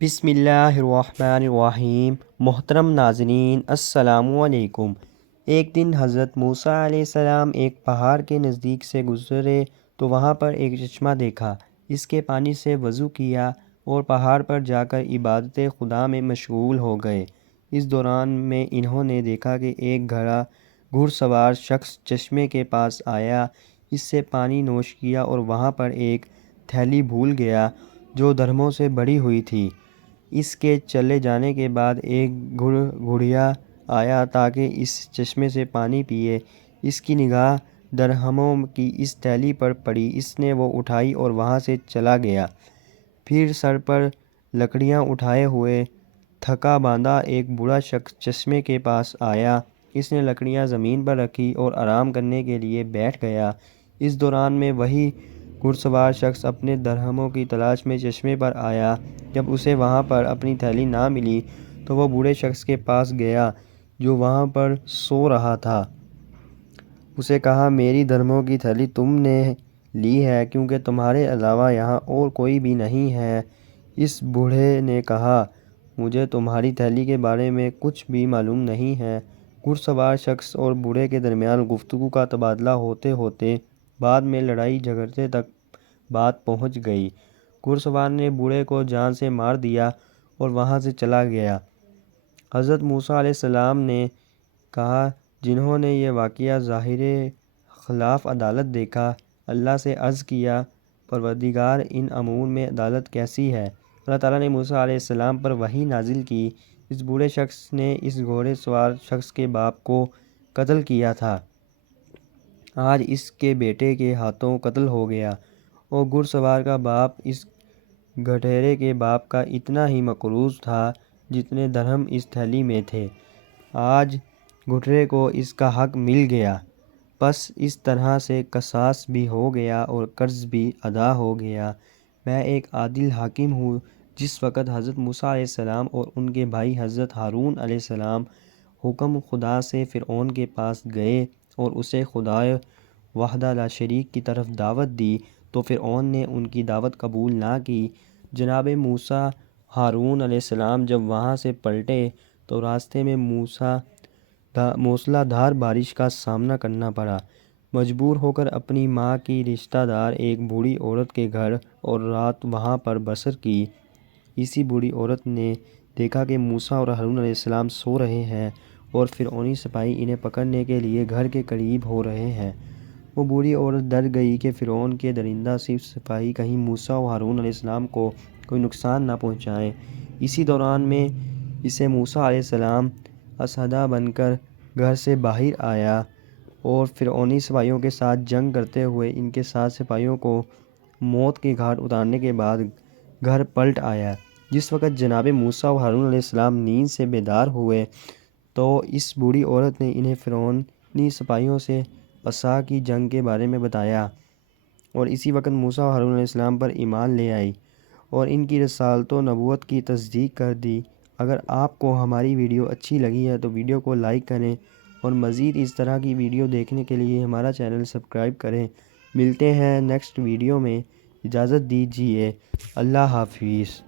بسم اللہ الرحمن الرحیم۔ محترم ناظرین السلام علیکم۔ ایک دن حضرت موسیٰ علیہ السلام ایک پہاڑ کے نزدیک سے گزرے تو وہاں پر ایک چشمہ دیکھا۔ اس کے پانی سے وضو کیا اور پہاڑ پر جا کر عبادت خدا میں مشغول ہو گئے۔ اس دوران میں انہوں نے دیکھا کہ ایک گھڑ سوار شخص چشمے کے پاس آیا، اس سے پانی نوش کیا اور وہاں پر ایک تھیلی بھول گیا جو درہموں سے بھری ہوئی تھی۔ اس کے چلے جانے کے بعد ایک گھڑیا آیا تاکہ اس چشمے سے پانی پیے۔ اس کی نگاہ درہموں کی اس تھیلی پر پڑی، اس نے وہ اٹھائی اور وہاں سے چلا گیا۔ پھر سر پر لکڑیاں اٹھائے ہوئے تھکا باندھا ایک بوڑھا شخص چشمے کے پاس آیا، اس نے لکڑیاں زمین پر رکھی اور آرام کرنے کے لیے بیٹھ گیا۔ اس دوران میں وہی گھڑ سوار شخص اپنے درہموں کی تلاش میں چشمے پر آیا۔ جب اسے وہاں پر اپنی تھیلی نہ ملی تو وہ بوڑھے شخص کے پاس گیا جو وہاں پر سو رہا تھا۔ اسے کہا، میری درہموں کی تھیلی تم نے لی ہے کیونکہ تمہارے علاوہ یہاں اور کوئی بھی نہیں ہے۔ اس بوڑھے نے کہا، مجھے تمہاری تھیلی کے بارے میں کچھ بھی معلوم نہیں ہے۔ گھڑ سوار شخص اور بوڑھے کے درمیان گفتگو کا تبادلہ ہوتے ہوتے بعد میں لڑائی جھگڑے تک بات پہنچ گئی۔ گھڑ سوار نے بوڑھے کو جان سے مار دیا اور وہاں سے چلا گیا۔ حضرت موسیٰ علیہ السلام نے کہا، جنہوں نے یہ واقعہ ظاہر خلاف عدالت دیکھا، اللہ سے عرض کیا، پروردگار، ان امور میں عدالت کیسی ہے؟ اللہ تعالیٰ نے موسیٰ علیہ السلام پر وحی نازل کی، اس بوڑھے شخص نے اس گھوڑے سوار شخص کے باپ کو قتل کیا تھا، آج اس کے بیٹے کے ہاتھوں قتل ہو گیا۔ اور گھڑ سوار کا باپ اس گدھے کے باپ کا اتنا ہی مقروض تھا جتنے درہم اس تھیلی میں تھے، آج گدھے کو اس کا حق مل گیا۔ پس اس طرح سے قصاص بھی ہو گیا اور قرض بھی ادا ہو گیا۔ میں ایک عادل حاکم ہوں۔ جس وقت حضرت موسیٰ علیہ السلام اور ان کے بھائی حضرت ہارون علیہ السلام حکم خدا سے فرعون کے پاس گئے اور اسے خدائے وحدہ لا شریک کی طرف دعوت دی تو فرعون نے ان کی دعوت قبول نہ کی۔ جناب موسیٰ ہارون علیہ السلام جب وہاں سے پلٹے تو راستے میں موسلا دھار بارش کا سامنا کرنا پڑا۔ مجبور ہو کر اپنی ماں کی رشتہ دار ایک بوڑھی عورت کے گھر اور رات وہاں پر بسر کی۔ اسی بوڑھی عورت نے دیکھا کہ موسیٰ اور ہارون علیہ السلام سو رہے ہیں اور فرعونی سپاہی انہیں پکڑنے کے لیے گھر کے قریب ہو رہے ہیں۔ وہ بوڑھی عورت ڈر گئی کہ فرعون کے درندہ سپاہی کہیں موسیٰ و ہارون علیہ السلام کو کوئی نقصان نہ پہنچائیں۔ اسی دوران میں اسے موسیٰ علیہ السلام اسودہ بن کر گھر سے باہر آیا اور فرعونی سپاہیوں کے ساتھ جنگ کرتے ہوئے ان کے ساتھ سپاہیوں کو موت کے گھاٹ اتارنے کے بعد گھر پلٹ آیا۔ جس وقت جناب موسیٰ و ہارون علیہ السلام نیند سے بیدار ہوئے تو اس بوڑھی عورت نے انہیں فرعونی سپاہیوں سے عصا کی جنگ کے بارے میں بتایا اور اسی وقت موسیٰ و ہارون علیہ السلام پر ایمان لے آئی اور ان کی رسالت و نبوت کی تصدیق کر دی۔ اگر آپ کو ہماری ویڈیو اچھی لگی ہے تو ویڈیو کو لائک کریں اور مزید اس طرح کی ویڈیو دیکھنے کے لیے ہمارا چینل سبسکرائب کریں۔ ملتے ہیں نیکسٹ ویڈیو میں، اجازت دیجیے، اللہ حافظ۔